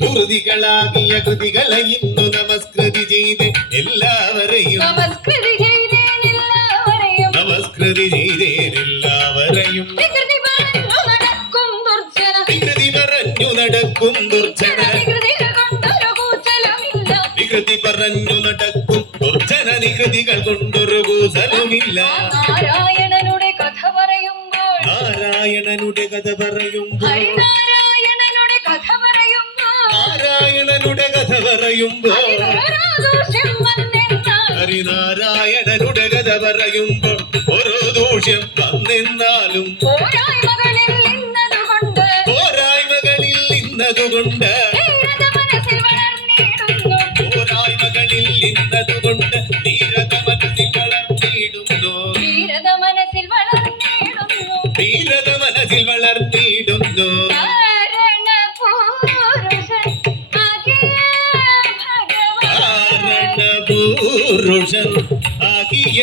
ശ്രുതികളാകിയ കൃതികളെ ഇന്നു നമസ്കൃതി ചെയ്ത് എല്ലാവരെയും. നമസ്കൃതി ചെയ്തേനെല്ലാവരെയും. നമസ്കൃതി ചെയ്തേനെല്ലാവരെയും വികൃതി പറഞ്ഞു നടക്കും ദുർജന. വികൃതി പറഞ്ഞു നടക്കും ദുർജന. നികൃതികൾ കൊണ്ടൊരു കൂസലുമില്ല. നാരായണനുടെ കഥ പറയുമ്പോൾ ഹരിനാരായണനുടെ കഥ പറയുമ്പോൾ നാരായണനുടെ കഥ പറയുമ്പോൾ വന്നെന്നാൽ ഹരിനാരായണനുടെ കഥ പറയുമ്പോൾ ഓരോ ദൂഷ്യം വന്നെന്നാലും പോരായ്മകളിൽ നിന്നതുകൊണ്ട് പോരായ്മകളിൽ ഇന്നതുകൊണ്ട് മനസ്സിൽ വളർത്തിയിടുന്നു. കാരണപൂരുഷൻ ആകിയ